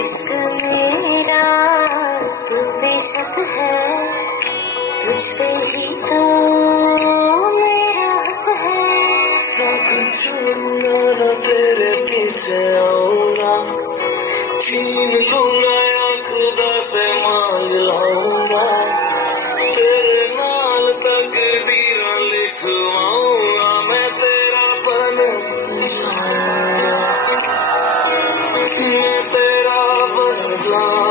इश्क मेरा तू बेशक है, तुझ पे ही तो मेरा हक है। साथ छोड़ूंगा ना तेरे पीछे आऊंगा, छीन लूंगा या खुदा से मांग लाऊंगा, तेरे नाल तकदीर लिखवाऊंगा, मैं तेरा बन जाऊंगा, मैं तेरा बन जाऊंगा।